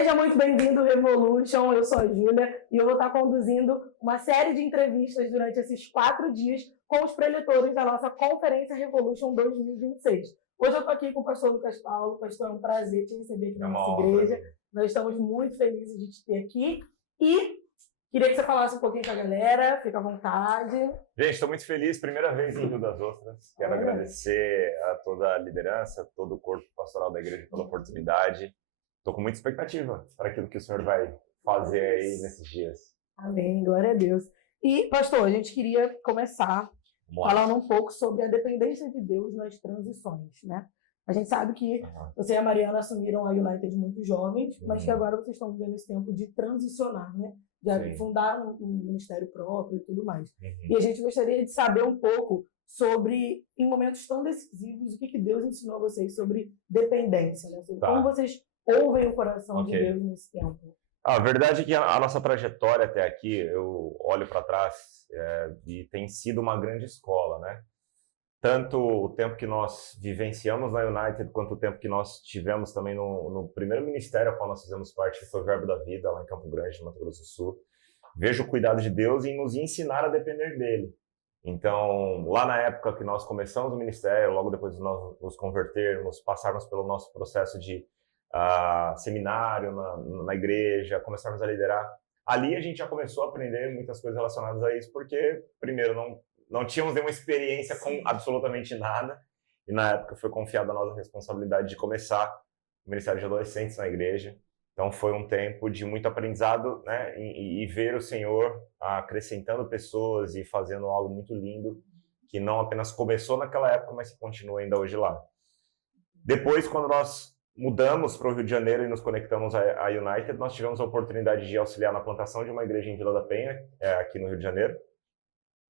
Seja muito bem-vindo, Revolution. Eu sou a Júlia e eu vou estar conduzindo uma série de entrevistas durante esses 4 dias com os preletores da nossa Conferência Revolution 2026. Hoje eu estou aqui com o pastor Lucas Paulo. Pastor, é um prazer te receber aqui na nossa igreja. Nós estamos muito felizes de te ter aqui e queria que você falasse um pouquinho com a galera. Fica à vontade. Gente, estou muito feliz. Primeira vez em Rio das Ostras. Quero agradecer a toda a liderança, todo o corpo pastoral da igreja pela oportunidade. Estou com muita expectativa para aquilo que o Senhor vai fazer aí nesses dias. Amém, glória a Deus. E, pastor, a gente queria começar falando um pouco sobre a dependência de Deus nas transições, né? A gente sabe que você e a Mariana assumiram a United muito jovens, mas que agora vocês estão vivendo esse tempo de transicionar, né? De fundar um ministério próprio e tudo mais. E a gente gostaria de saber um pouco sobre, em momentos tão decisivos, o que Deus ensinou a vocês sobre dependência, né? Sobre como vocês ouvem o coração de Deus nesse tempo. A verdade é que a nossa trajetória até aqui, eu olho para trás e tem sido uma grande escola, né? Tanto o tempo que nós vivenciamos na United, quanto o tempo que nós tivemos também no primeiro ministério ao qual nós fizemos parte, que foi o Verbo da Vida, lá em Campo Grande, no Mato Grosso do Sul. Vejo o cuidado de Deus em nos ensinar a depender dele. Então, lá na época que nós começamos o ministério, logo depois de nós nos convertermos, passarmos pelo nosso processo de seminário na igreja, começarmos a liderar, ali a gente já começou a aprender muitas coisas relacionadas a isso, porque, primeiro, não tínhamos nenhuma experiência com absolutamente nada, e na época foi confiada a nossa responsabilidade de começar o Ministério de Adolescentes na igreja. Então foi um tempo de muito aprendizado, né, e ver o Senhor acrescentando pessoas e fazendo algo muito lindo, que não apenas começou naquela época, mas que continua ainda hoje lá. Depois, quando nós mudamos para o Rio de Janeiro e nos conectamos à United, nós tivemos a oportunidade de auxiliar na plantação de uma igreja em Vila da Penha, aqui no Rio de Janeiro.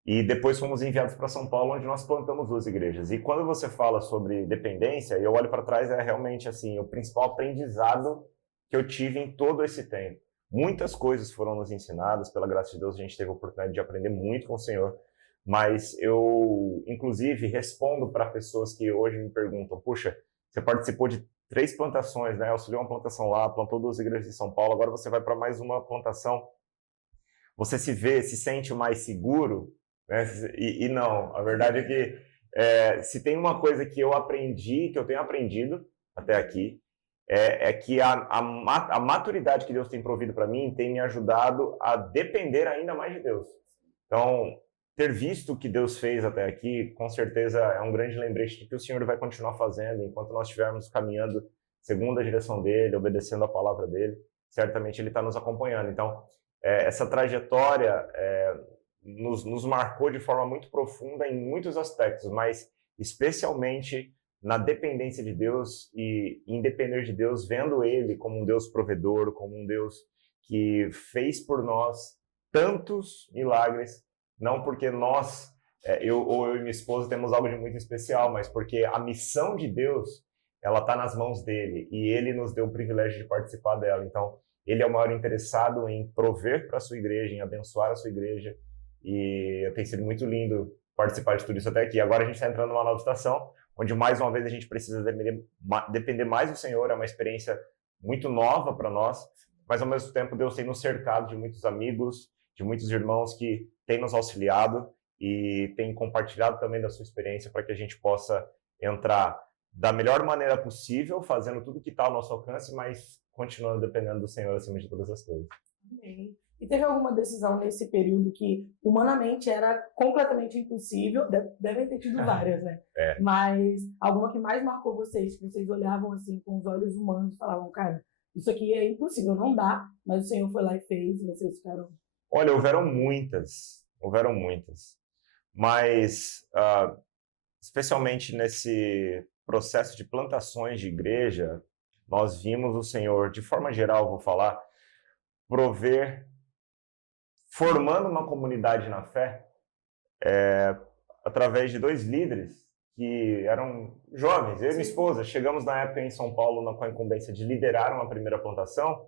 E depois fomos enviados para São Paulo, onde nós plantamos 2 igrejas. E quando você fala sobre dependência, eu olho para trás, é realmente assim, o principal aprendizado que eu tive em todo esse tempo. Muitas coisas foram nos ensinadas, pela graça de Deus, a gente teve a oportunidade de aprender muito com o Senhor. Mas eu, inclusive, respondo para pessoas que hoje me perguntam, puxa, você participou de 3 plantações, né? Auxiliou uma plantação lá, plantou 2 igrejas em São Paulo, agora você vai para mais uma plantação. Você se sente mais seguro? Né? E não, a verdade é que se tem uma coisa que eu aprendi, que eu tenho aprendido até aqui, é que a maturidade que Deus tem provido para mim tem me ajudado a depender ainda mais de Deus. Então, ter visto o que Deus fez até aqui, com certeza é um grande lembrete de que o Senhor vai continuar fazendo enquanto nós estivermos caminhando segundo a direção dele, obedecendo a palavra dele. Certamente ele está nos acompanhando. Então, essa trajetória nos marcou de forma muito profunda em muitos aspectos, mas especialmente na dependência de Deus e em depender de Deus, vendo ele como um Deus provedor, como um Deus que fez por nós tantos milagres, não porque nós, eu e minha esposa, temos algo de muito especial, mas porque a missão de Deus, ela está nas mãos dele e ele nos deu o privilégio de participar dela. Então, ele é o maior interessado em prover para a sua igreja, em abençoar a sua igreja, e tem sido muito lindo participar de tudo isso até aqui. Agora a gente está entrando numa nova estação, onde mais uma vez a gente precisa depender mais do Senhor, é uma experiência muito nova para nós, mas ao mesmo tempo Deus tem nos cercado de muitos amigos, de muitos irmãos que têm nos auxiliado e têm compartilhado também da sua experiência para que a gente possa entrar da melhor maneira possível, fazendo tudo que está ao nosso alcance, mas continuando dependendo do Senhor acima de todas as coisas. Amém. E teve alguma decisão nesse período que humanamente era completamente impossível? Devem ter tido várias, né? Mas alguma que mais marcou vocês, que vocês olhavam assim com os olhos humanos e falavam, cara, isso aqui é impossível, não dá, mas o Senhor foi lá e fez e vocês ficaram... Olha, houveram muitas, mas especialmente nesse processo de plantações de igreja, nós vimos o Senhor, de forma geral, vou falar, prover, formando uma comunidade na fé, através de 2 líderes que eram jovens. Eu e minha esposa chegamos na época em São Paulo com a incumbência de liderar uma primeira plantação,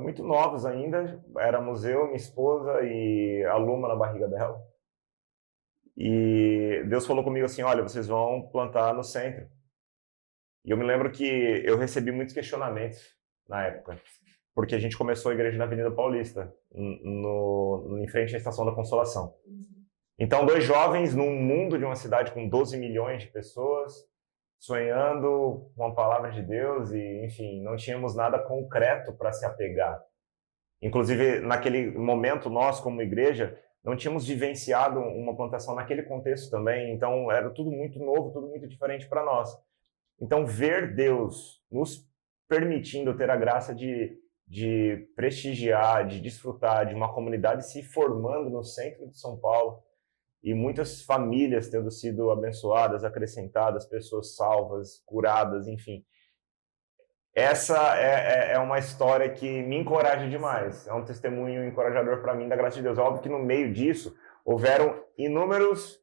muito novos ainda, éramos eu, minha esposa e a Luma na barriga dela. E Deus falou comigo assim, olha, vocês vão plantar no centro. E eu me lembro que eu recebi muitos questionamentos na época, porque a gente começou a igreja na Avenida Paulista, em frente à Estação da Consolação. Então, 2 jovens num mundo de uma cidade com 12 milhões de pessoas, sonhando com a palavra de Deus e, enfim, não tínhamos nada concreto para se apegar. Inclusive, naquele momento, nós, como igreja, não tínhamos vivenciado uma plantação naquele contexto também, então era tudo muito novo, tudo muito diferente para nós. Então, ver Deus nos permitindo ter a graça de prestigiar, de desfrutar de uma comunidade se formando no centro de São Paulo e muitas famílias tendo sido abençoadas, acrescentadas, pessoas salvas, curadas, enfim. Essa é uma história que me encoraja demais. É um testemunho encorajador para mim da graça de Deus. É óbvio que no meio disso houveram inúmeros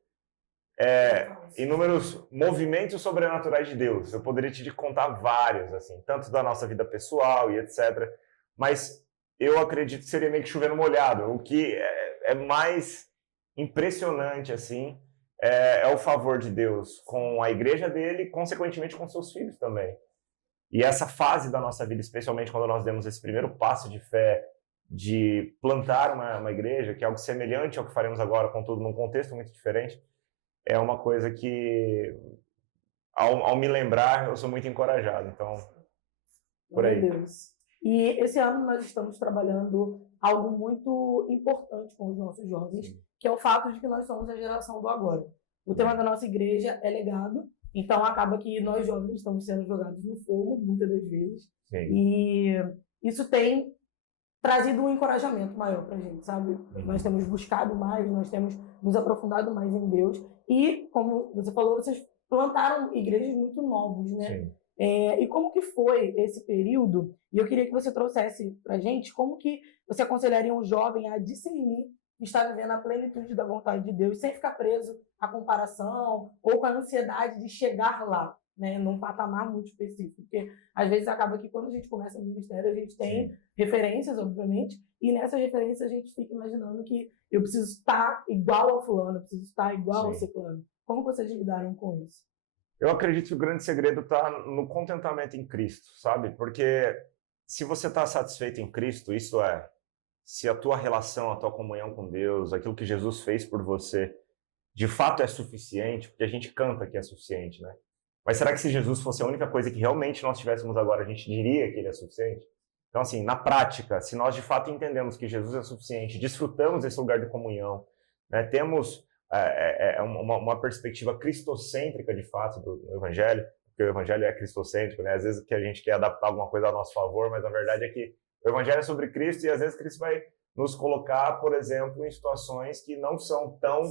movimentos sobrenaturais de Deus. Eu poderia te contar vários, assim, tanto da nossa vida pessoal e etc. Mas eu acredito que seria meio que chover no molhado. O que é mais impressionante, assim, é o favor de Deus com a igreja dele e, consequentemente, com seus filhos também. E essa fase da nossa vida, especialmente quando nós demos esse primeiro passo de fé, de plantar uma igreja, que é algo semelhante ao que faremos agora, contudo, num contexto muito diferente, é uma coisa que, ao me lembrar, eu sou muito encorajado. Então, por aí. Meu Deus. E esse ano nós estamos trabalhando algo muito importante com os nossos jovens, que é o fato de que nós somos a geração do agora. O tema da nossa igreja é legado, então acaba que nós jovens estamos sendo jogados no fogo, muitas das vezes. Sim. E isso tem trazido um encorajamento maior pra gente, sabe? Nós temos buscado mais, nós temos nos aprofundado mais em Deus. E, como você falou, vocês plantaram igrejas muito novas, né? Sim. E como que foi esse período? E eu queria que você trouxesse pra gente como que você aconselharia um jovem a discernir e estar vivendo a plenitude da vontade de Deus, sem ficar preso à comparação ou com a ansiedade de chegar lá, né, num patamar muito específico. Porque, às vezes, acaba que quando a gente começa no ministério, a gente tem referências, obviamente, e nessas referências a gente fica imaginando que eu preciso estar igual ao fulano, eu preciso estar igual ao ciclano. Como vocês lidaram com isso? Eu acredito que o grande segredo está no contentamento em Cristo, sabe? Porque se você está satisfeito em Cristo, isso é, se a tua relação, a tua comunhão com Deus, aquilo que Jesus fez por você, de fato é suficiente, porque a gente canta que é suficiente, né? Mas será que se Jesus fosse a única coisa que realmente nós tivéssemos agora, a gente diria que ele é suficiente? Então, assim, na prática, se nós de fato entendemos que Jesus é suficiente, desfrutamos desse lugar de comunhão, né, temos uma perspectiva cristocêntrica, de fato, do Evangelho, porque o Evangelho é cristocêntrico, né? Às vezes que a gente quer adaptar alguma coisa a nosso favor, mas a verdade é que o Evangelho é sobre Cristo e às vezes Cristo vai nos colocar, por exemplo, em situações que não são tão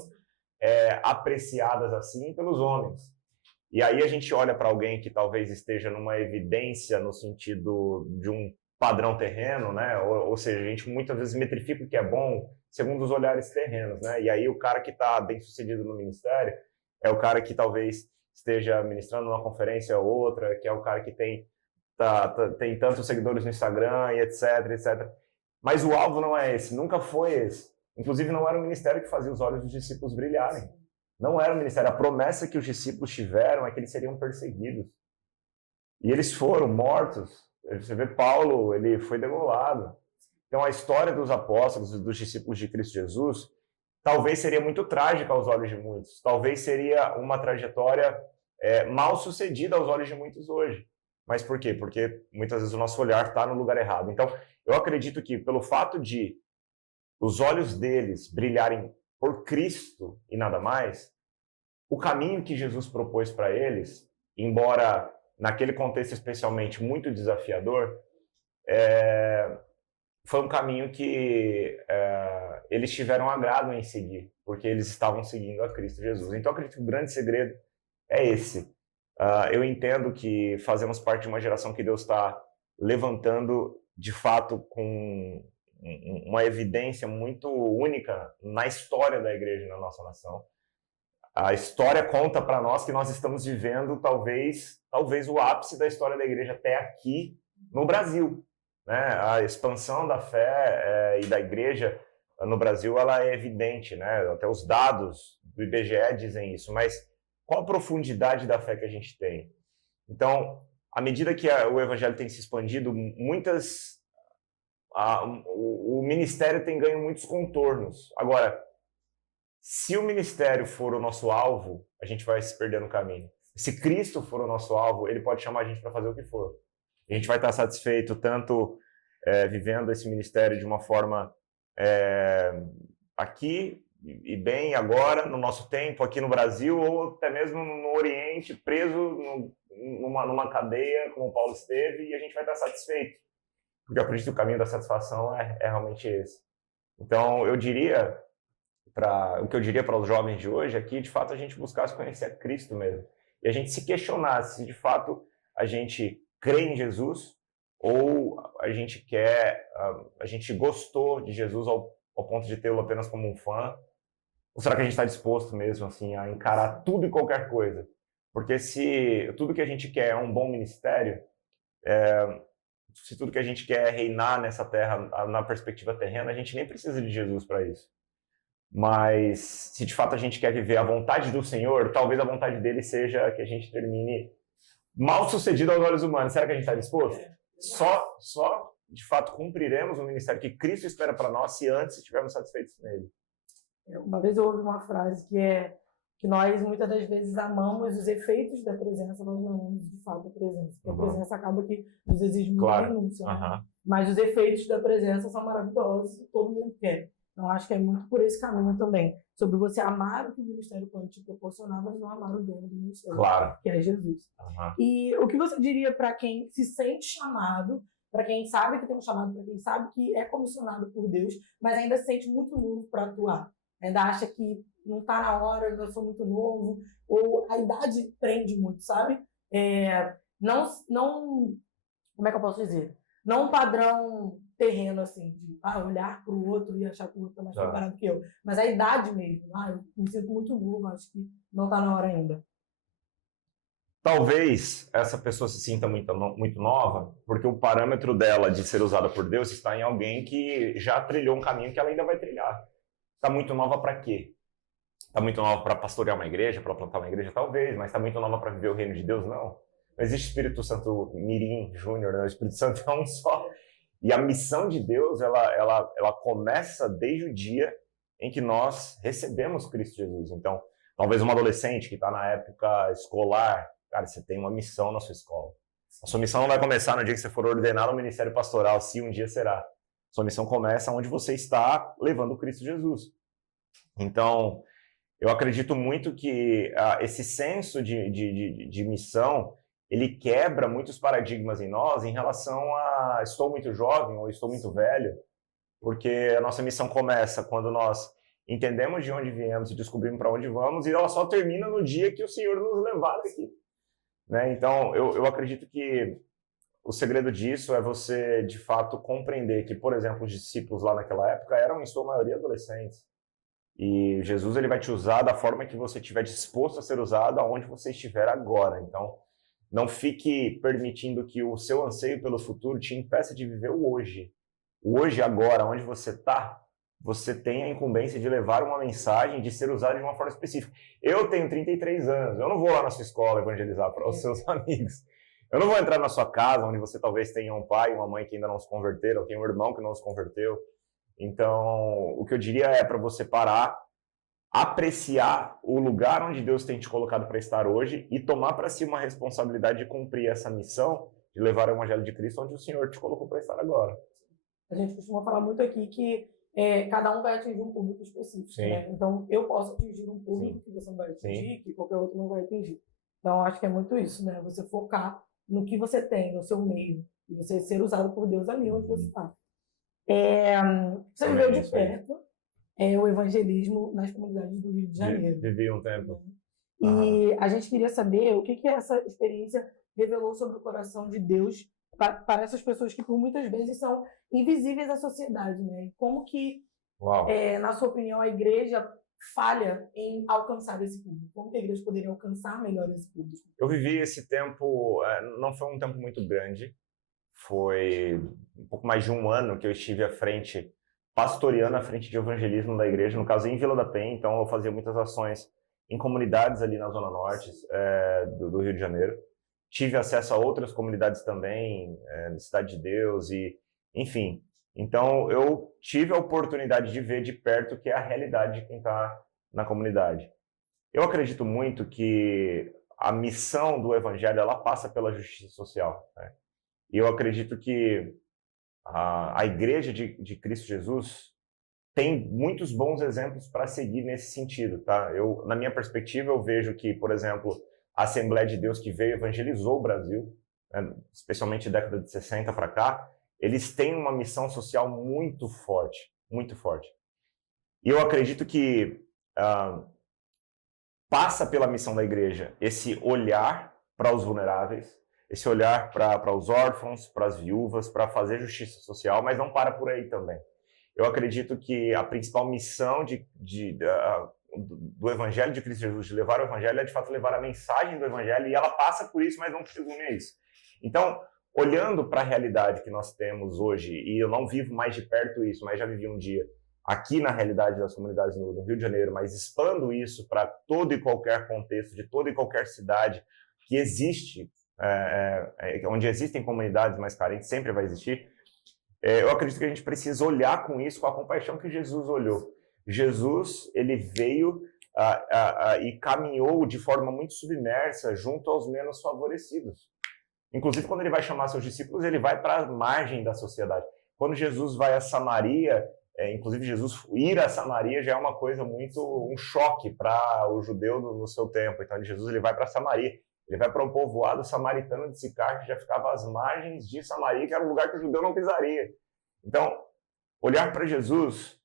apreciadas assim pelos homens. E aí a gente olha para alguém que talvez esteja numa evidência no sentido de um padrão terreno, né? Ou seja, a gente muitas vezes metrifica o que é bom segundo os olhares terrenos, né? E aí o cara que está bem sucedido no ministério é o cara que talvez esteja ministrando numa conferência ou outra, que é o cara que tem tantos seguidores no Instagram e etc, etc. Mas o alvo não é esse, nunca foi esse. Inclusive não era o ministério que fazia os olhos dos discípulos brilharem. Não era o ministério. A promessa que os discípulos tiveram é que eles seriam perseguidos. E eles foram mortos. Você vê Paulo, ele foi degolado. Então a história dos apóstolos e dos discípulos de Cristo Jesus talvez seria muito trágica aos olhos de muitos. Talvez seria uma trajetória mal sucedida aos olhos de muitos hoje. Mas por quê? Porque muitas vezes o nosso olhar está no lugar errado. Então eu acredito que pelo fato de os olhos deles brilharem por Cristo e nada mais, o caminho que Jesus propôs para eles, embora naquele contexto especialmente muito desafiador, foi um caminho que eles tiveram agrado em seguir, porque eles estavam seguindo a Cristo Jesus. Então, eu acredito que o grande segredo é esse. Eu entendo que fazemos parte de uma geração que Deus está levantando, de fato, com uma evidência muito única na história da igreja e na nossa nação. A história conta para nós que nós estamos vivendo talvez o ápice da história da igreja até aqui no Brasil, né? A expansão da fé e da igreja no Brasil, ela é evidente, né? Até os dados do IBGE dizem isso, mas qual a profundidade da fé que a gente tem? Então, à medida que o evangelho tem se expandido, o ministério tem ganho muitos contornos. Agora, se o ministério for o nosso alvo, a gente vai se perder no caminho. Se Cristo for o nosso alvo, ele pode chamar a gente para fazer o que for. A gente vai estar satisfeito tanto vivendo esse ministério de uma forma aqui e bem agora, no nosso tempo, aqui no Brasil, ou até mesmo no Oriente, preso numa cadeia, como Paulo esteve, e a gente vai estar satisfeito. Porque eu acredito que o caminho da satisfação é realmente esse. Então, o que eu diria para os jovens de hoje é que, de fato, a gente buscasse conhecer a Cristo mesmo. E a gente se questionasse se, de fato, a gente crê em Jesus ou a gente gostou de Jesus ao ponto de tê-lo apenas como um fã. Ou será que a gente está disposto mesmo assim, a encarar tudo e qualquer coisa? Porque se tudo que a gente quer é um bom ministério, se tudo que a gente quer é reinar nessa terra, na perspectiva terrena, a gente nem precisa de Jesus para isso. Mas se de fato a gente quer viver a vontade do Senhor, talvez a vontade dele seja que a gente termine mal sucedido aos olhos humanos. Será que a gente está disposto? Só de fato cumpriremos o ministério que Cristo espera para nós se antes estivermos satisfeitos nele. Uma vez eu ouvi uma frase que nós muitas das vezes amamos os efeitos da presença, nós não amamos de fato a presença. Porque a presença acaba que nos exige muita renúncia. Né? Mas os efeitos da presença são maravilhosos e todo mundo quer. Então, acho que é muito por esse caminho também. Sobre você amar o que o ministério pode te proporcionar, mas não amar o dono do ministério, que é Jesus. E o que você diria para quem se sente chamado, para quem sabe que tem um chamado, para quem sabe que é comissionado por Deus, mas ainda se sente muito novo para atuar? Ainda acha que não está na hora, ainda sou muito novo, ou a idade prende muito, sabe? Não, como é que eu posso dizer? Não um padrão terreno, assim, de olhar para o outro e achar que o outro está mais preparado que eu. Mas a idade mesmo. Eu me sinto muito novo, acho que não está na hora ainda. Talvez essa pessoa se sinta muito nova, porque o parâmetro dela de ser usada por Deus está em alguém que já trilhou um caminho que ela ainda vai trilhar. Está muito nova para quê? Está muito nova para pastorear uma igreja, para plantar uma igreja, talvez, mas está muito nova para viver o reino de Deus? Não. Não existe Espírito Santo Mirim, Júnior, né? O Espírito Santo é um só. E a missão de Deus, ela começa desde o dia em que nós recebemos Cristo Jesus. Então, talvez uma adolescente que está na época escolar, cara, você tem uma missão na sua escola. A sua missão não vai começar no dia que você for ordenado ao ministério pastoral, se um dia será. Sua missão começa onde você está levando Cristo Jesus. Então, eu acredito muito que esse senso de missão, ele quebra muitos paradigmas em nós em relação a estou muito jovem ou estou muito velho, porque a nossa missão começa quando nós entendemos de onde viemos e descobrimos para onde vamos, e ela só termina no dia que o Senhor nos levar daqui. Né? Então, eu acredito que o segredo disso é você, de fato, compreender que, por exemplo, os discípulos lá naquela época eram, em sua maioria, adolescentes. E Jesus ele vai te usar da forma que você estiver disposto a ser usado aonde você estiver agora. Então, não fique permitindo que o seu anseio pelo futuro te impeça de viver o hoje. O hoje, agora, onde você está, você tem a incumbência de levar uma mensagem, de ser usado de uma forma específica. Eu tenho 33 anos, eu não vou lá na sua escola evangelizar para os seus amigos. Eu não vou entrar na sua casa, onde você talvez tenha um pai, uma mãe que ainda não se converteram, tem um irmão que não se converteu. Então, o que eu diria é para você parar, apreciar o lugar onde Deus tem te colocado para estar hoje e tomar para si uma responsabilidade de cumprir essa missão, de levar o Evangelho de Cristo onde o Senhor te colocou para estar agora. A gente costuma falar muito aqui que cada um vai atingir um público específico. Né? Então, eu posso atingir um público que você não vai atingir, que qualquer outro não vai atingir. Então, acho que é muito isso, né? Você focar no que você tem, no seu meio, e você ser usado por Deus ali onde você está. Você viveu de perto o evangelismo nas comunidades do Rio de Janeiro. Vivi um tempo. E a gente queria saber o que essa experiência revelou sobre o coração de Deus para essas pessoas que, por muitas vezes, são invisíveis à sociedade, né? E como que, na sua opinião, a igreja falha em alcançar esse público? Como que a igreja poderia alcançar melhor esse público? Eu vivi esse tempo, não foi um tempo muito grande, foi um pouco mais de um ano que eu estive à frente, pastoreando à frente de evangelismo da igreja, no caso em Vila da Penha, então eu fazia muitas ações em comunidades ali na Zona Norte do Rio de Janeiro. tive acesso a outras comunidades também, na Cidade de Deus, e enfim. Então, eu tive a oportunidade de ver de perto o que é a realidade de quem está na comunidade. Eu acredito muito que a missão do Evangelho, ela passa pela justiça social, né? E eu acredito que a Igreja de Cristo Jesus tem muitos bons exemplos para seguir nesse sentido, tá? Na minha perspectiva, eu vejo que, por exemplo, a Assembleia de Deus que veio evangelizou o Brasil, né, especialmente da década de 60 para cá, eles têm uma missão social muito forte, muito forte. E eu acredito que passa pela missão da igreja esse olhar para os vulneráveis, esse olhar para os órfãos, para as viúvas, para fazer justiça social, mas não para por aí também. Eu acredito que a principal missão do Evangelho de Cristo Jesus, de levar o Evangelho, é de fato levar a mensagem do Evangelho, e ela passa por isso, mas não se resume a isso. Então, olhando para a realidade que nós temos hoje, e eu não vivo mais de perto isso, mas já vivi um dia aqui na realidade das comunidades no Rio de Janeiro, mas expando isso para todo e qualquer contexto, de toda e qualquer cidade que existe, onde existem comunidades mais carentes, sempre vai existir. Eu acredito que a gente precisa olhar com isso, com a compaixão que Jesus olhou. Jesus, ele veio e caminhou de forma muito submersa junto aos menos favorecidos. Inclusive, quando ele vai chamar seus discípulos, ele vai para a margem da sociedade. Quando Jesus vai a Samaria, inclusive Jesus ir a Samaria já é uma coisa um choque para o judeu no seu tempo. Então, Jesus ele vai para Samaria. Ele vai para um povoado samaritano de Sicar, que já ficava às margens de Samaria, que era um lugar que o judeu não pisaria. Então, olhar para Jesus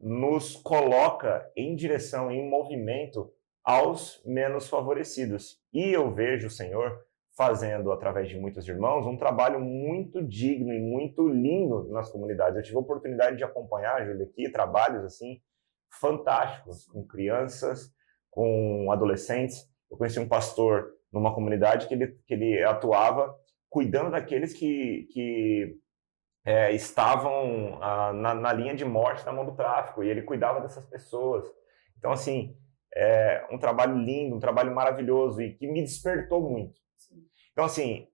nos coloca em direção, em movimento aos menos favorecidos. E eu vejo o Senhor fazendo, através de muitos irmãos, um trabalho muito digno e muito lindo nas comunidades. Eu tive a oportunidade de acompanhar, Júlia, aqui, trabalhos assim fantásticos, com crianças, com adolescentes. Eu conheci um pastor numa comunidade que ele atuava cuidando daqueles que estavam na linha de morte na mão do tráfico, e ele cuidava dessas pessoas. Então, assim, um trabalho lindo, um trabalho maravilhoso, e que me despertou muito. Então, assim,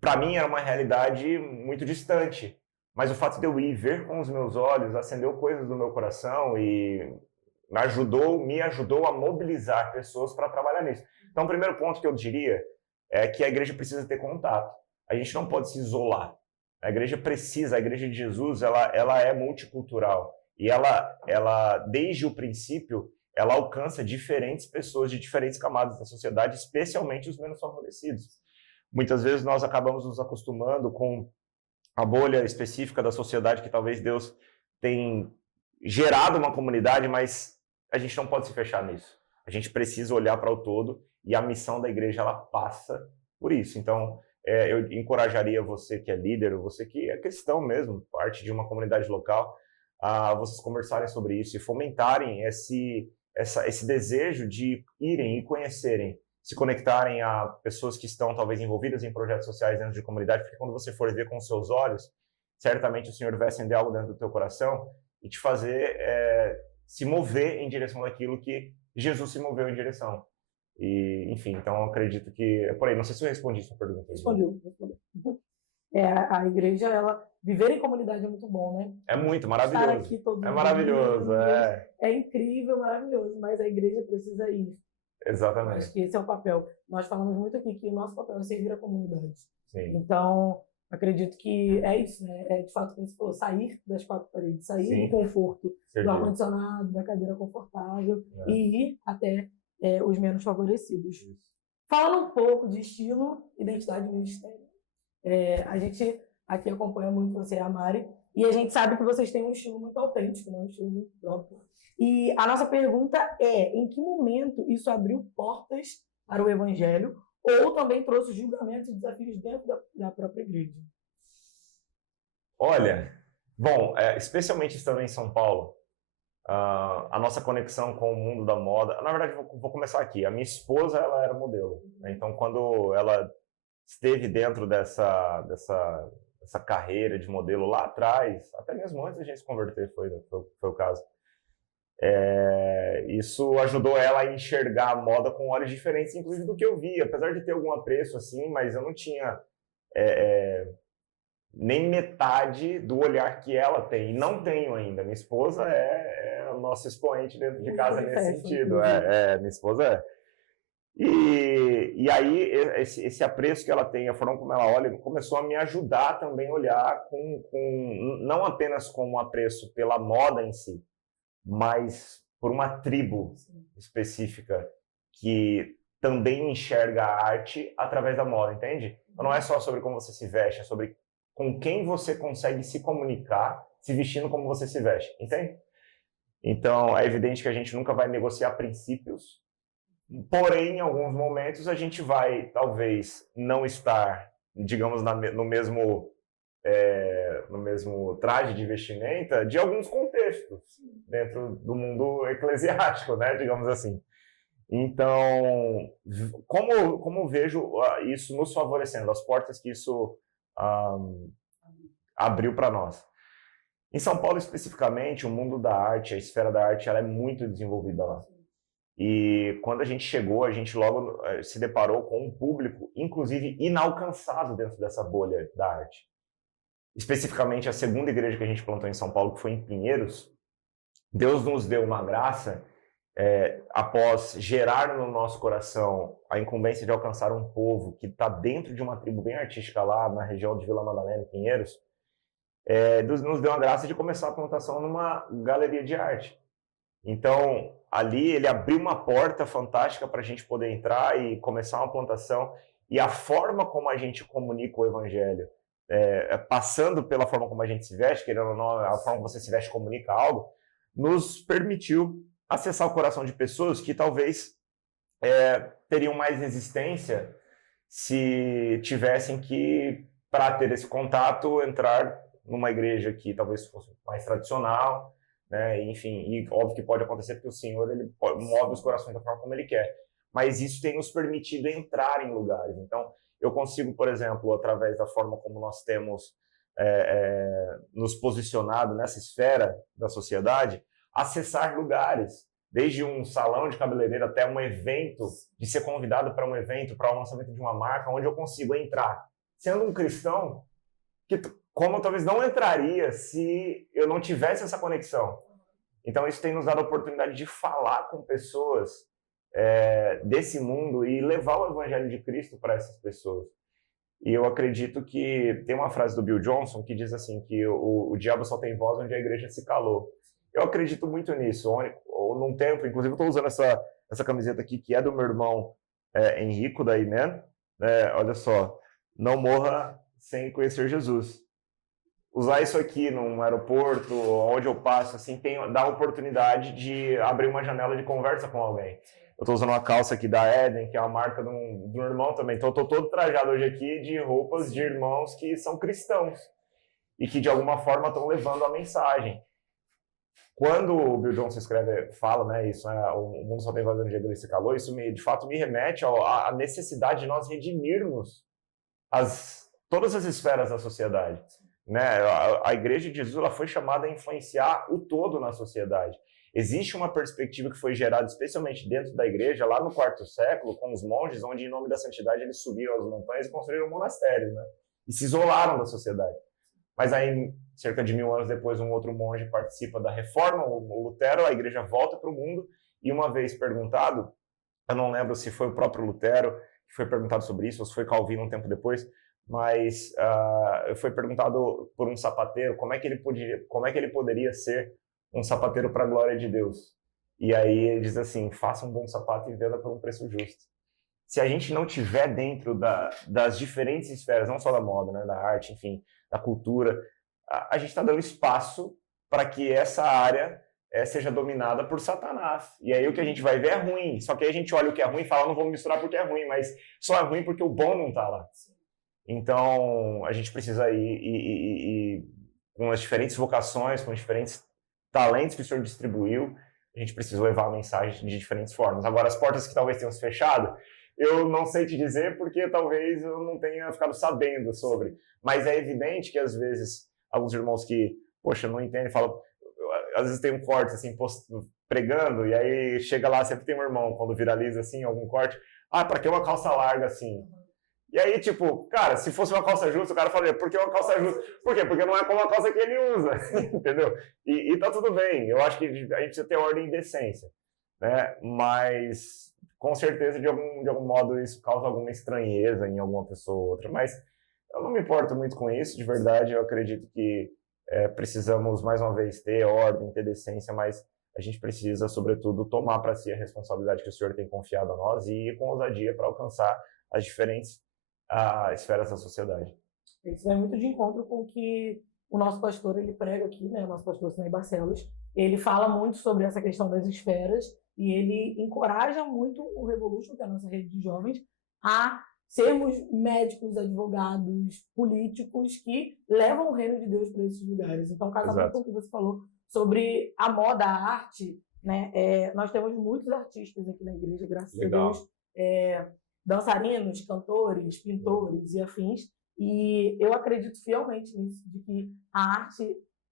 para mim era uma realidade muito distante, mas o fato de eu ir ver com os meus olhos acendeu coisas no meu coração e me ajudou a mobilizar pessoas para trabalhar nisso. Então, o primeiro ponto que eu diria é que a igreja precisa ter contato. A gente não pode se isolar. A igreja de Jesus, ela é multicultural. E ela, desde o princípio, ela alcança diferentes pessoas de diferentes camadas da sociedade, especialmente os menos favorecidos. Muitas vezes nós acabamos nos acostumando com a bolha específica da sociedade que talvez Deus tenha gerado uma comunidade, mas a gente não pode se fechar nisso. A gente precisa olhar para o todo, e a missão da igreja ela passa por isso. Então, eu encorajaria você que é líder, você que é cristão mesmo, parte de uma comunidade local, a vocês conversarem sobre isso e fomentarem esse desejo de irem e conhecerem, se conectarem a pessoas que estão talvez envolvidas em projetos sociais dentro de comunidade, porque quando você for ver com os seus olhos, certamente o Senhor vai acender algo dentro do teu coração e te fazer se mover em direção daquilo que Jesus se moveu em direção. E, enfim, então eu acredito que é por aí. Não sei se eu respondi a sua pergunta. Respondeu. A igreja, viver em comunidade é muito bom, né? É muito maravilhoso. Estar aqui todo é maravilhoso, é incrível, maravilhoso, mas a igreja precisa ir. Exatamente. Acho que esse é o papel. Nós falamos muito aqui que o nosso papel é servir a comunidade. Sim. Então, acredito que é isso, né? É de fato, como você falou, sair das quatro paredes, sair Sim. do conforto, do ar-condicionado, da cadeira confortável e ir até os menos favorecidos. Isso. Falando um pouco de estilo, identidade e ministério. A gente aqui acompanha muito você e a Mari, e a gente sabe que vocês têm um estilo muito autêntico, né? Um estilo muito próprio. E a nossa pergunta é, em que momento isso abriu portas para o evangelho ou também trouxe julgamentos e desafios dentro da própria igreja? Olha, bom, especialmente estando em São Paulo, a nossa conexão com o mundo da moda... Na verdade, vou começar aqui. A minha esposa, ela era modelo, né? Então, quando ela esteve dentro dessa carreira de modelo lá atrás, até mesmo antes da gente se converter, foi o caso, Isso ajudou ela a enxergar a moda com olhos diferentes, inclusive do que eu via, apesar de ter algum apreço assim, mas eu não tinha nem metade do olhar que ela tem, e não tenho ainda. Minha esposa é o nosso expoente dentro de casa nesse sentido. Minha esposa é. E aí, esse apreço que ela tem, a forma como ela olha, começou a me ajudar também a olhar não apenas com um apreço pela moda em si, mas por uma tribo específica que também enxerga a arte através da moda, entende? Então não é só sobre como você se veste, é sobre com quem você consegue se comunicar se vestindo como você se veste, entende? Então é evidente que a gente nunca vai negociar princípios, porém, em alguns momentos, a gente vai, talvez, não estar, digamos, no mesmo traje de vestimenta de alguns contextos dentro do mundo eclesiástico, né, digamos assim. Então, como vejo isso nos favorecendo, as portas que isso abriu para nós. Em São Paulo, especificamente, o mundo da arte, a esfera da arte, ela é muito desenvolvida lá. E quando a gente chegou, a gente logo se deparou com um público, inclusive, inalcançado dentro dessa bolha da arte. Especificamente, a segunda igreja que a gente plantou em São Paulo, que foi em Pinheiros, Deus nos deu uma graça, após gerar no nosso coração a incumbência de alcançar um povo que está dentro de uma tribo bem artística lá, na região de Vila Madalena, em Pinheiros, Deus nos deu a graça de começar a plantação numa galeria de arte. Então, ali ele abriu uma porta fantástica para a gente poder entrar e começar uma plantação. E a forma como a gente comunica o evangelho, passando pela forma como a gente se veste, querendo ou não, a forma como você se veste comunica algo, nos permitiu acessar o coração de pessoas que talvez teriam mais resistência se tivessem que, para ter esse contato, entrar numa igreja que talvez fosse mais tradicional, né? Enfim, e óbvio que pode acontecer porque o Senhor ele move os corações da forma como Ele quer. Mas isso tem nos permitido entrar em lugares. Então, eu consigo, por exemplo, através da forma como nós temos nos posicionado nessa esfera da sociedade, acessar lugares, desde um salão de cabeleireiro até um evento, de ser convidado para um evento, para o lançamento de uma marca, onde eu consigo entrar. Sendo um cristão, como eu talvez não entraria se eu não tivesse essa conexão. Então isso tem nos dado a oportunidade de falar com pessoas desse mundo e levar o evangelho de Cristo para essas pessoas. E eu acredito que tem uma frase do Bill Johnson que diz assim, que o diabo só tem voz onde a igreja se calou. Eu acredito muito nisso. Ou num tempo, inclusive eu estou usando essa camiseta aqui, que é do meu irmão Henrico, da Iman. Olha só, não morra sem conhecer Jesus. Usar isso aqui num aeroporto, onde eu passo, assim, dá a oportunidade de abrir uma janela de conversa com alguém. Eu estou usando uma calça aqui da Eden, que é uma marca do irmão também. Então eu estou todo trajado hoje aqui de roupas de irmãos que são cristãos e que de alguma forma estão levando a mensagem. Quando o Bill Johnson fala, né, isso, o mundo só tem vazio onde a igreja se calou, isso de fato me remete à necessidade de nós redimirmos todas as esferas da sociedade. Né? A igreja de Jesus ela foi chamada a influenciar o todo na sociedade. Existe uma perspectiva que foi gerada especialmente dentro da igreja, lá no 4º século, com os monges, onde em nome da santidade eles subiram as montanhas e construíram monastérios, né? E se isolaram da sociedade. Mas aí, cerca de 1000 anos depois, um outro monge participa da reforma, o Lutero, a igreja volta para o mundo, e uma vez perguntado, eu não lembro se foi o próprio Lutero que foi perguntado sobre isso, ou se foi Calvino um tempo depois, mas foi perguntado por um sapateiro como é que ele poderia ser um sapateiro para a glória de Deus. E aí ele diz assim, faça um bom sapato e venda por um preço justo. Se a gente não tiver dentro das diferentes esferas, não só da moda, né, da arte, enfim, da cultura, a gente está dando espaço para que essa área seja dominada por Satanás. E aí o que a gente vai ver é ruim. Só que aí a gente olha o que é ruim e fala, não vou misturar porque é ruim, mas só é ruim porque o bom não está lá. Então, a gente precisa ir com as diferentes vocações, com os diferentes talentos que o Senhor distribuiu, a gente precisa levar a mensagem de diferentes formas. Agora, as portas que talvez tenham se fechado, eu não sei te dizer porque talvez eu não tenha ficado sabendo sobre. Mas é evidente que, às vezes, alguns irmãos que, poxa, não entendem, falam... Às vezes tem um corte, assim, pregando, e aí chega lá, sempre tem um irmão, quando viraliza assim, algum corte, pra que uma calça larga assim? E aí, tipo, cara, se fosse uma calça justa, o cara falaria, por que uma calça justa? Por quê? Porque não é como a calça que ele usa, entendeu? E tá tudo bem, eu acho que a gente precisa ter ordem e decência, né? Mas, com certeza, de algum modo, isso causa alguma estranheza em alguma pessoa ou outra, mas eu não me importo muito com isso, de verdade, eu acredito que precisamos, mais uma vez, ter ordem, ter decência, mas a gente precisa, sobretudo, tomar para si a responsabilidade que o Senhor tem confiado a nós e ir com ousadia para alcançar as diferentes esferas da sociedade. Isso vai muito de encontro com o que o nosso pastor ele prega aqui, né? O nosso pastor Sinai Barcelos. Ele fala muito sobre essa questão das esferas e ele encoraja muito o Revolution, que é a nossa rede de jovens, a sermos médicos, advogados, políticos que levam o reino de Deus para esses lugares. Então, casa muito com o que você falou sobre a moda, a arte, né? Nós temos muitos artistas aqui na igreja, graças a Deus. Dançarinos, cantores, pintores e afins. E eu acredito fielmente nisso, de que a arte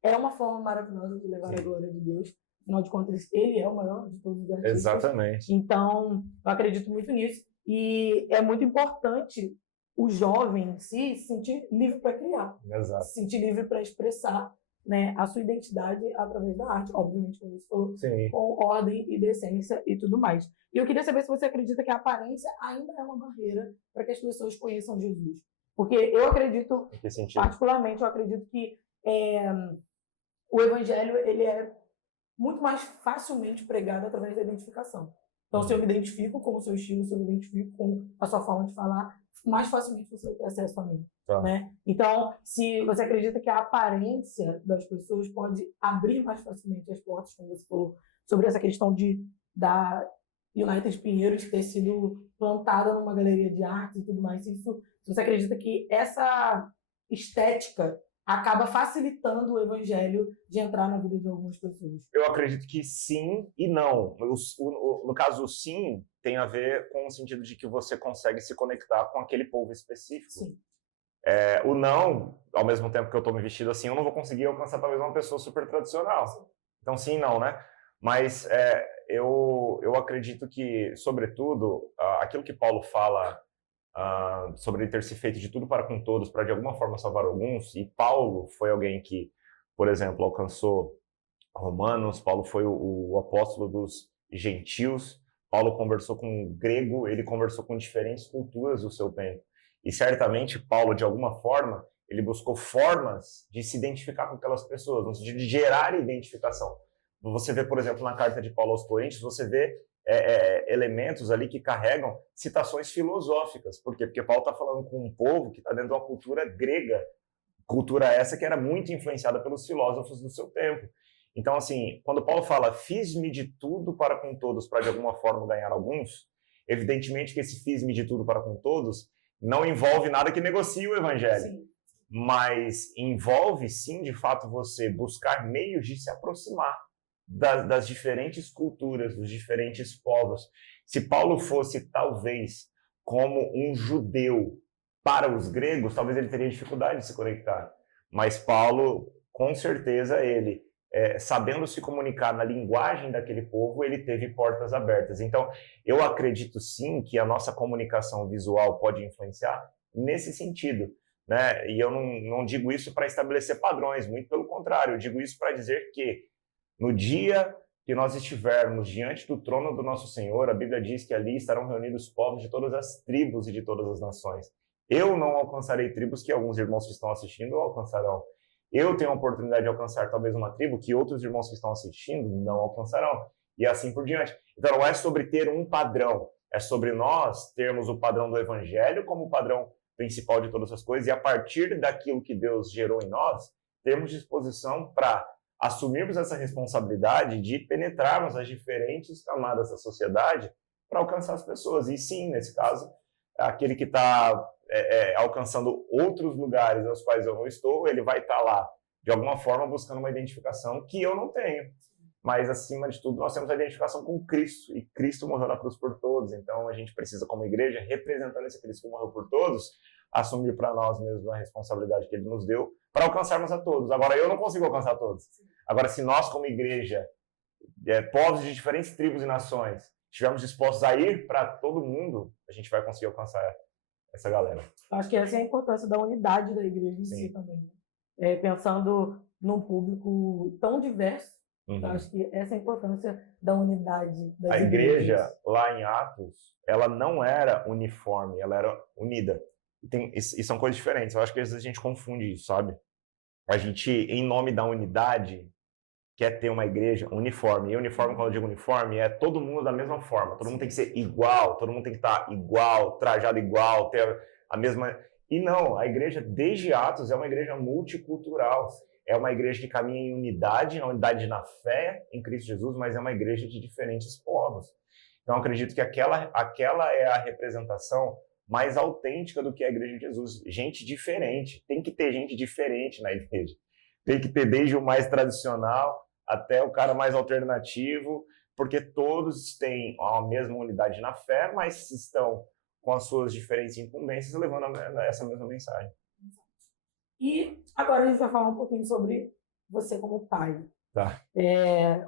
é uma forma maravilhosa de levar a glória de Deus. Afinal de contas, ele é o maior de todos os artistas. Exatamente. Então, eu acredito muito nisso. E é muito importante o jovem se sentir livre para criar. Exato. Se sentir livre para expressar, né, a sua identidade através da arte, obviamente, como você falou, com ordem e decência e tudo mais. E eu queria saber se você acredita que a aparência ainda é uma barreira para que as pessoas conheçam Jesus. Porque eu acredito, particularmente, eu acredito que o evangelho ele é muito mais facilmente pregado através da identificação. Então, se eu me identifico com o seu estilo, se eu me identifico com a sua forma de falar, mais facilmente você vai ter acesso a mim. Né? Então, se você acredita que a aparência das pessoas pode abrir mais facilmente as portas, como você falou, sobre essa questão da United Pinheiros ter sido plantada numa galeria de arte e tudo mais, se você acredita que essa estética acaba facilitando o evangelho de entrar na vida de algumas pessoas? Eu acredito que sim e não. No caso, o sim tem a ver com o sentido de que você consegue se conectar com aquele povo específico. Sim. O não, ao mesmo tempo que eu estou me vestido assim, eu não vou conseguir alcançar talvez uma pessoa super tradicional. Sim. Então, sim e não, né? Mas eu acredito que, sobretudo, aquilo que Paulo fala sobre ele ter se feito de tudo para com todos, para de alguma forma salvar alguns, e Paulo foi alguém que, por exemplo, alcançou romanos, Paulo foi o apóstolo dos gentios, Paulo conversou com o grego, ele conversou com diferentes culturas do seu tempo. E certamente Paulo, de alguma forma, ele buscou formas de se identificar com aquelas pessoas, no sentido de gerar identificação. Você vê, por exemplo, na carta de Paulo aos Coríntios, você vê elementos ali que carregam citações filosóficas. Por quê? Porque Paulo está falando com um povo que está dentro de uma cultura grega, cultura essa que era muito influenciada pelos filósofos do seu tempo. Então, assim, quando Paulo fala, fiz-me de tudo para com todos, para de alguma forma ganhar alguns, evidentemente que esse fiz-me de tudo para com todos não envolve nada que negocie o evangelho. Sim. Mas envolve, sim, de fato, você buscar meios de se aproximar das diferentes culturas, dos diferentes povos. Se Paulo fosse, talvez, como um judeu para os gregos, talvez ele teria dificuldade de se conectar. Mas Paulo, com certeza, ele, sabendo se comunicar na linguagem daquele povo, ele teve portas abertas. Então, eu acredito, sim, que a nossa comunicação visual pode influenciar nesse sentido, né? E eu não digo isso para estabelecer padrões, muito pelo contrário, eu digo isso para dizer que no dia que nós estivermos diante do trono do nosso Senhor, a Bíblia diz que ali estarão reunidos povos de todas as tribos e de todas as nações. Eu não alcançarei tribos que alguns irmãos que estão assistindo alcançarão. Eu tenho a oportunidade de alcançar talvez uma tribo que outros irmãos que estão assistindo não alcançarão. E assim por diante. Então não é sobre ter um padrão, é sobre nós termos o padrão do Evangelho como o padrão principal de todas as coisas e a partir daquilo que Deus gerou em nós, termos disposição para assumirmos essa responsabilidade de penetrarmos as diferentes camadas da sociedade para alcançar as pessoas. E sim, nesse caso, aquele que está alcançando outros lugares aos quais eu não estou, ele vai estar lá, de alguma forma, buscando uma identificação que eu não tenho. Mas, acima de tudo, nós temos a identificação com Cristo, e Cristo morreu na cruz por todos. Então, a gente precisa, como igreja, representando esse Cristo que morreu por todos, assumir para nós mesmos a responsabilidade que ele nos deu para alcançarmos a todos. Agora, eu não consigo alcançar todos. Agora, se nós, como igreja, povos de diferentes tribos e nações, estivermos dispostos a ir para todo mundo, a gente vai conseguir alcançar essa galera. Acho que essa é a importância da unidade da igreja em si também. Pensando num público tão diverso, acho que essa é a importância da unidade das A igrejas. igreja, lá em Atos, ela não era uniforme, ela era unida. E são coisas diferentes. Eu acho que às vezes a gente confunde isso, sabe? A gente, em nome da unidade, quer ter uma igreja uniforme. E uniforme, quando eu digo uniforme, é todo mundo da mesma forma. Todo mundo tem que ser igual, todo mundo tem que estar igual, trajado igual, ter a mesma... E não, a igreja, desde Atos, é uma igreja multicultural. É uma igreja que caminha em unidade, na unidade na fé em Cristo Jesus, mas é uma igreja de diferentes povos. Então, eu acredito que aquela é a representação mais autêntica do que a igreja de Jesus. Gente diferente. Tem que ter gente diferente na igreja. Tem que ter desde o mais tradicional até o cara mais alternativo, porque todos têm a mesma unidade na fé, mas estão com as suas diferentes incumbências levando essa mesma mensagem. E agora a gente vai falar um pouquinho sobre você como pai. Tá.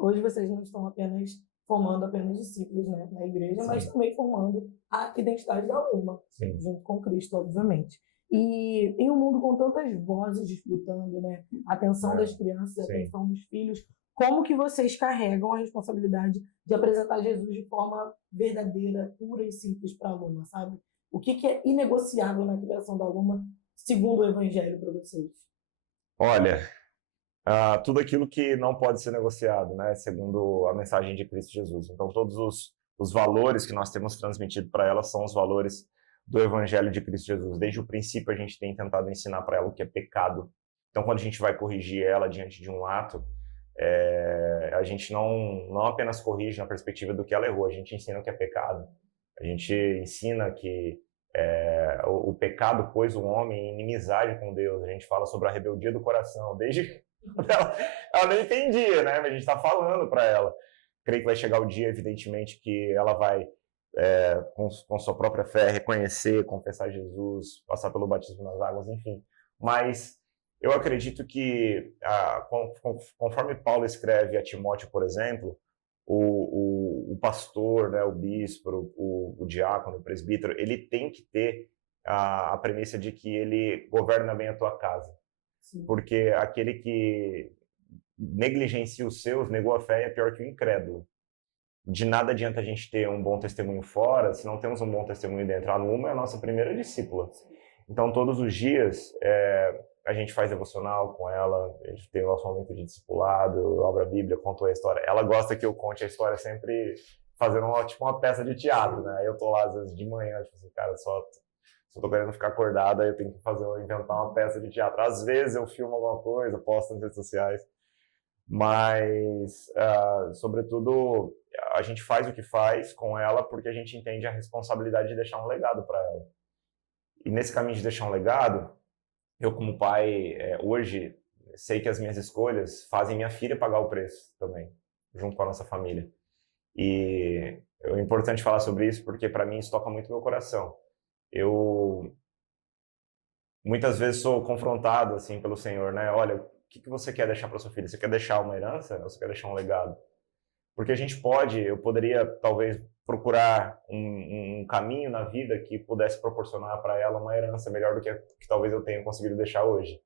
Hoje vocês não estão apenas formando discípulos, né, na igreja, mas também formando a identidade da Alma, junto com Cristo, obviamente. E em um mundo com tantas vozes disputando, né, a atenção das crianças, a atenção dos filhos, como que vocês carregam a responsabilidade de apresentar Jesus de forma verdadeira, pura e simples para a Alma, sabe? O que é inegociável na criação da Alma, segundo o Evangelho, para vocês? Olha, tudo aquilo que não pode ser negociado, né, segundo a mensagem de Cristo Jesus. Então, todos os valores que nós temos transmitido para ela são os valores do Evangelho de Cristo Jesus. Desde o princípio, a gente tem tentado ensinar para ela o que é pecado. Então, quando a gente vai corrigir ela diante de um ato, a gente não apenas corrige na perspectiva do que ela errou, a gente ensina o que é pecado. A gente ensina que o pecado pôs o homem em inimizade com Deus. A gente fala sobre a rebeldia do coração, desde... ela não entendia, né? Mas a gente está falando para ela. Creio que vai chegar o dia, evidentemente, que ela vai, com sua própria fé, reconhecer, confessar Jesus, passar pelo batismo nas águas, enfim. Mas eu acredito que, conforme Paulo escreve a Timóteo, por exemplo, o pastor, né, o bispo, o diácono, o presbítero, ele tem que ter a premissa de que ele governa bem a tua casa. Sim. Porque aquele que negligencia os seus, negou a fé, é pior que o incrédulo. De nada adianta a gente ter um bom testemunho fora, se não temos um bom testemunho dentro. A Numa é a nossa primeira discípula. Então, todos os dias, a gente faz devocional com ela, a gente tem o nosso momento de discipulado, eu abro a Bíblia, conto a história. Ela gosta que eu conte a história sempre fazendo uma peça de teatro, né? Aí eu tô lá, às vezes, de manhã, tipo assim, cara, só tô querendo ficar acordado, aí eu tenho que inventar uma peça de teatro. Às vezes eu filmo alguma coisa, posto nas redes sociais, mas, sobretudo, a gente faz o que faz com ela porque a gente entende a responsabilidade de deixar um legado para ela. E nesse caminho de deixar um legado, eu como pai, hoje, sei que as minhas escolhas fazem minha filha pagar o preço também, junto com a nossa família. E é importante falar sobre isso porque, para mim, isso toca muito meu coração. Eu, muitas vezes, sou confrontado assim, pelo Senhor, né? Olha, o que você quer deixar para sua filha? Você quer deixar uma herança ou você quer deixar um legado? Porque eu poderia, talvez, procurar um caminho na vida que pudesse proporcionar para ela uma herança melhor do que talvez eu tenha conseguido deixar hoje.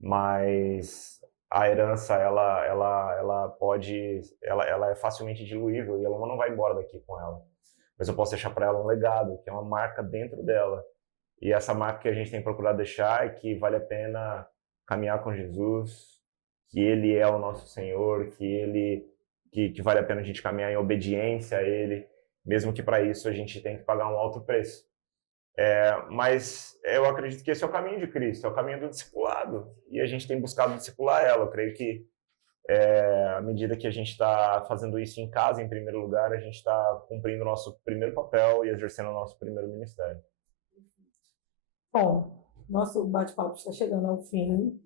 Mas a herança, ela é facilmente diluível e ela não vai embora daqui com ela. Mas eu posso deixar para ela um legado, que é uma marca dentro dela. E essa marca que a gente tem procurado deixar é que vale a pena caminhar com Jesus, que Ele é o nosso Senhor, que vale a pena a gente caminhar em obediência a Ele, mesmo que para isso a gente tem que pagar um alto preço. Mas eu acredito que esse é o caminho de Cristo, é o caminho do discipulado. E a gente tem buscado discipular ela. Eu creio que à medida que a gente está fazendo isso em casa, em primeiro lugar, a gente está cumprindo o nosso primeiro papel e exercendo o nosso primeiro ministério. Bom, nosso bate-papo está chegando ao fim,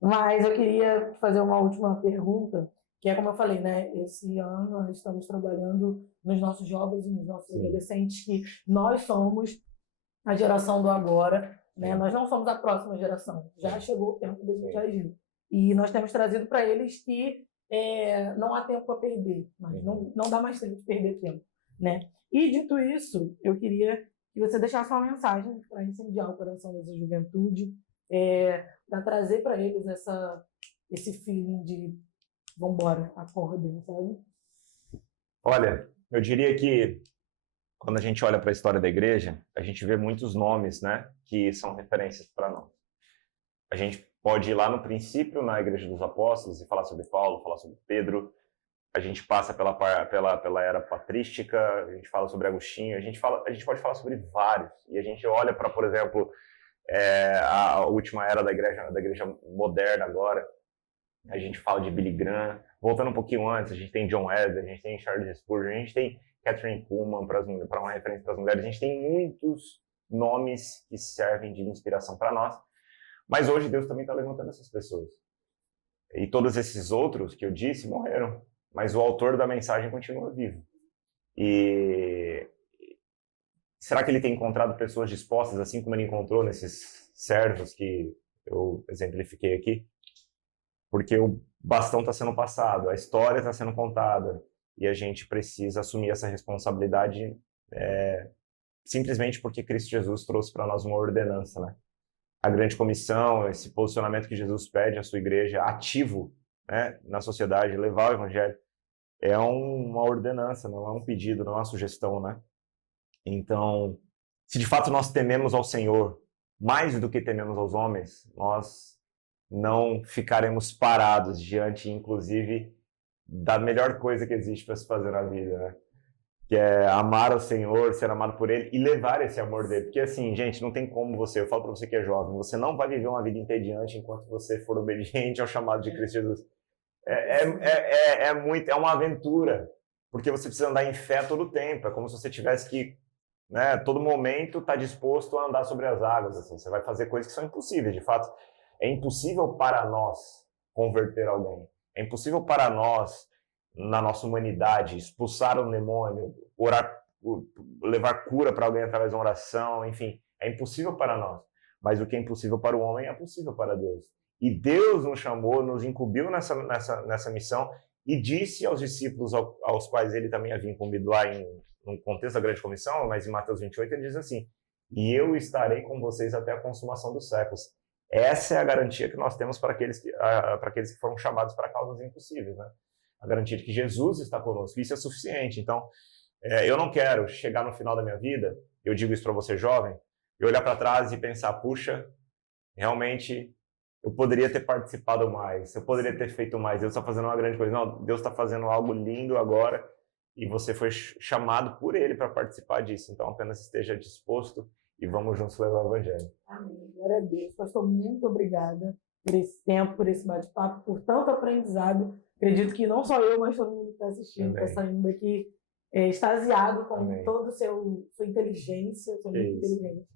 mas eu queria fazer uma última pergunta, que é como eu falei, né? Esse ano nós estamos trabalhando nos nossos jovens e nos nossos adolescentes, que nós somos a geração do agora, né? Nós não somos a próxima geração, já chegou o tempo da gente agir. E nós temos trazido para eles que não há tempo a perder, mas não dá mais tempo de perder tempo, né? E dito isso, eu queria que você deixasse uma mensagem para incendiar o coração dessa juventude, para trazer para eles esse feeling de vambora, acordem, sabe? Olha, eu diria que quando a gente olha para a história da igreja, a gente vê muitos nomes, né, que são referências para nós. A gente pode ir lá no princípio, na Igreja dos Apóstolos, e falar sobre Paulo, falar sobre Pedro. A gente passa pela era patrística, a gente fala sobre Agostinho, a gente pode falar sobre vários. E a gente olha para, por exemplo, a última era da igreja moderna agora. A gente fala de Billy Graham. Voltando um pouquinho antes, a gente tem John Wesley, a gente tem Charles Spurgeon, a gente tem Catherine Kuhlman para uma referência para as mulheres. A gente tem muitos nomes que servem de inspiração para nós. Mas hoje Deus também está levantando essas pessoas. E todos esses outros que eu disse morreram. Mas o autor da mensagem continua vivo. E será que ele tem encontrado pessoas dispostas, assim como ele encontrou nesses servos que eu exemplifiquei aqui? Porque o bastão está sendo passado, a história está sendo contada, e a gente precisa assumir essa responsabilidade simplesmente porque Cristo Jesus trouxe para nós uma ordenança, né? A grande comissão, esse posicionamento que Jesus pede à sua igreja, ativo, né, na sociedade, levar o evangelho, é uma ordenança, não é um pedido, não é uma sugestão, né? Então, se de fato nós tememos ao Senhor, mais do que tememos aos homens, nós não ficaremos parados diante, inclusive, da melhor coisa que existe para se fazer na vida, né? Que é amar ao Senhor, ser amado por Ele e levar esse amor dele. Porque assim, gente, não tem como eu falo para você que é jovem, você não vai viver uma vida entediante enquanto você for obediente ao chamado de Cristo Jesus. É uma aventura, porque você precisa andar em fé todo o tempo, é como se você tivesse que, né, todo momento estar disposto a andar sobre as águas, assim, você vai fazer coisas que são impossíveis, de fato, é impossível para nós converter alguém, é impossível para nós, na nossa humanidade, expulsar um demônio, orar, levar cura para alguém através de uma oração, enfim, é impossível para nós, mas o que é impossível para o homem é possível para Deus. E Deus nos chamou, nos incumbiu nessa missão e disse aos discípulos aos quais ele também havia incumbido lá no contexto da grande comissão, mas em Mateus 28 ele diz assim: e eu estarei com vocês até a consumação dos séculos. Essa é a garantia que nós temos para aqueles que foram chamados para causas impossíveis, né? A garantia de que Jesus está conosco, isso é suficiente. Então, eu não quero chegar no final da minha vida, eu digo isso para você jovem, e olhar para trás e pensar, puxa, realmente eu poderia ter participado mais, eu poderia ter feito mais, Deus está fazendo uma grande coisa. Não, Deus está fazendo algo lindo agora e você foi chamado por Ele para participar disso. Então, apenas esteja disposto e vamos juntos levar o Evangelho. Amém. Glória a Deus. Pastor, muito obrigada por esse tempo, por esse bate-papo, por tanto aprendizado. Acredito que não só eu, mas todo mundo que está assistindo está saindo daqui extasiado com toda a sua inteligência, sua muito inteligente.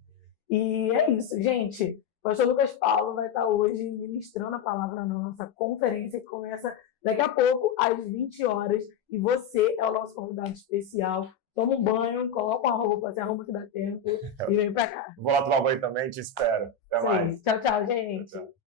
E é isso, gente. O pastor Lucas Paulo vai estar hoje ministrando a palavra na nossa conferência, que começa daqui a pouco, às 20 horas. E você é o nosso convidado especial. Toma um banho, coloca uma roupa, se arruma que dá tempo e vem pra cá. Vou lá tomar banho também, te espero. Até mais. Tchau, tchau, gente. Tchau.